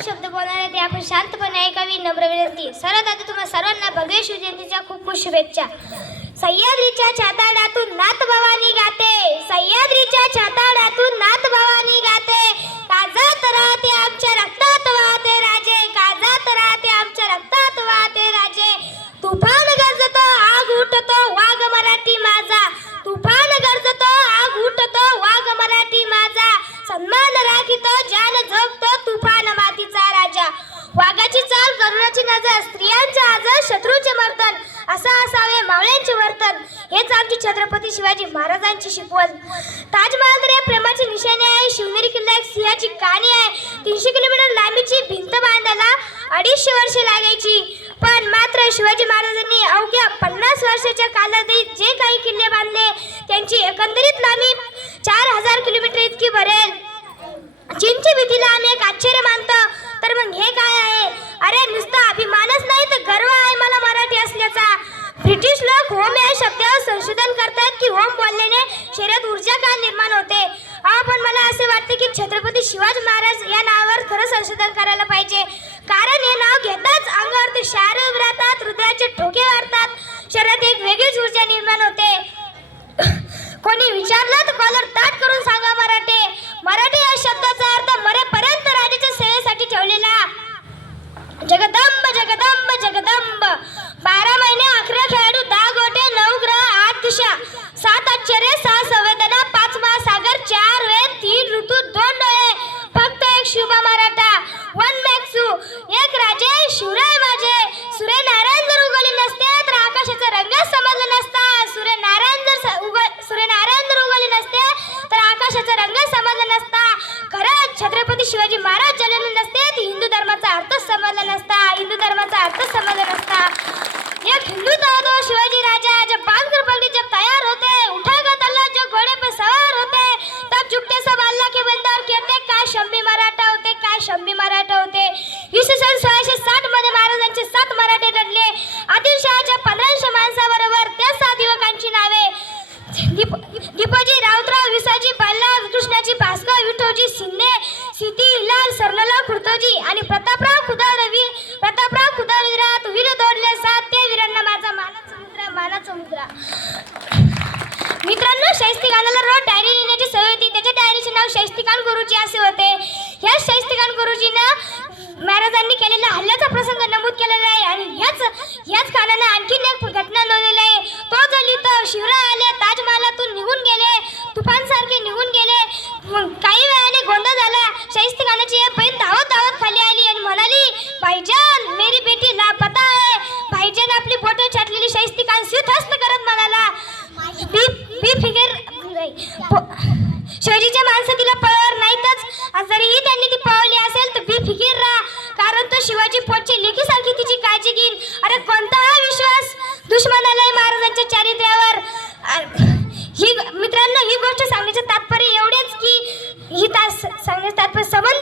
दोन शब्द बोलणारे ते आपण शांतपणे ऐकावी नम्र विनंती. सर्वात आधी तुम्हा सर्वांना भव्य शिवजयंतीच्या खूप खूप शुभेच्छा. सह्याद्रीच्या छाताडातून नाथ भवानी गाते, सह्याद्रीच्या छाताडातून नाथ भवानी गाते. काजात राहते आमच्या रक्तात वाहते राजे, काजात राहते आमच्या रक्तात वाहते राजे. तुफान गरजतो आग उठतो वाघ मराठी माझा, तुफान गरजतो आग उठतो वाघ मराठी माझा. सन्मान राखितो जान झोपतो तुफान मातीचा राजा. वाघाची चाल करुणाची नजर, स्त्रियांचा आदर शत्रूचे मर्दन, असा असावे मावळ्यांचे वर्तन. हेच आमची छत्रपती शिवाजी महाराजांची शिकवण. ताजमहाल प्रेमाची निशाणी आहे, शिवनेरी किल्ला एक सिंहाची कहाणी आहे. 300 किलोमीटर लांबीची भिंत बांधायला 250 वर्षे लागायची, पण मात्र शिवाजी महाराजांनी अवघ्या 50 वर्षाच्या कालावधीत जे काही किल्ले बांधले त्यांची एकंदरीत लांबी 4000 किलोमीटर इतकी भरेल. चीनची भीतीला आम्ही एक आश्चर्य मानतो, तर मग हे काय आहे? अरे नुसता अभिमानच नाही तर गर्व आहे मला मराठी असल्याचा. ब्रिटिश लोक होम या शब्दावर संशोधन करतात की होम बोलल्याने शरीरात ऊर्जा का निर्माण होते. पण मला असे वाटते की छत्रपती शिवाजी महाराज या नावावर खरं संशोधन करायला पाहिजे. कारण हे नाव घेताच अंगावरती शार उभे राहतात, हृदयाचे ठोके वाढतात, शरीरात एक वेगळीच ऊर्जा निर्माण होते. कोणी विचारलं तर कॉलर ताट करून सांगा मराठी. मराठी या शब्दाचा अर्थ मरेपर्यंत राजाच्या सेवेसाठी ठेवलेला. जगदंब जगदंब जगदंब. 12 महिने 11 खेळाडू, 10 गोटे, 9 ग्रह, 8 दिशा, 7 आश्चर्य, 6 संवेदना, 5 महासागर, 4 वेद, 3 ऋतू, 2 डोळे, फक्त एक शुभा मराठा. 1 मॅक्सू, एक राजे शिवराय माझे. सूर्यनारायण जर उगवले नसते तर आकाशाचा रंग समजला नसता. सूर्यनारायण जर उगवले नसते तर आकाशाचा रंग समजला नसता. खरंच छत्रपती शिवाजी महाराज जन्मले नसते तर हिंदू धर्माचा अर्थ समजला नसता, हिंदू धर्माचा अर्थ समजला नसता. एक हिंदू था तो शिवाजी राजा, जब बांधकर पगड़ी जब तैयार होते, उठाकर तलवार जो घोड़े पे सवार होते, तब झुकते सब अल्लाह के बंदे और कहते काय शंभी मराठा होते, काय शंभी मराठा होते. इसवी सन 1660 मध्ये महाराजांचे 7 मराठे लढले. आदिलशहाच्या 1500 माणसाबरोबर त्या 7 युवकांची नावे दीपोजी राऊतराव, विसाजी प्रल्हाद, कृष्णाजी भास्कर, विठोजी शिंदे, सिद्धी हिलाल, सरलाल खुर्तोजी आणि प्रतापराव खुदावीरात वीर दौडले 7. त्या वीरांना माझा मानाचा मुद्रा. मित्रांनो, शाहिस्तेखानाला रोज डायरी लिहिण्याची सवय होती. त्याच्या डायरीचे नाव शाहिस्तेखान गुरुजी असे होते. ह्या शाहिस्तेखान गुरुजीनं महाराजांनी केलेल्या हल्ल्याचा प्रसंग नमूद केलेला आहे आणि ह्याच खानानं आणखीन एक घटना नोंदवली आहे. तो जो लिहितो, शिवराय आले, ताजमहालातून निघून गेले, तुफानसारखे निघून गेले. काही वेळाने गोंधळ झाला. शाहिस्तेखानाची एक बहीण धावत धावत खाली आली आणि म्हणाली, भाईजान मेरी बेटी लापता आहे. भाईजान आपली बोटे छाटलेली शाहिस्तेखान स्वीत करत म्हणाला, बी फिगर शिवाजीच्या माणसं तिला पळवर नाहीतच, जरीही त्यांनी ती पळवली असेल तर बी फिकीर राहा, कारण तो शिवाजी पोटची लेकीसारखी तिची काळजी घेईन. अरे कोणता हा विश्वास दुश्मनाला महाराजांच्या चारित्र्यावर. मित्रांनो, ही गोष्ट सांगण्याचं तात्पर्य एवढेच की सांगण्याचं तात्पर्य संबंध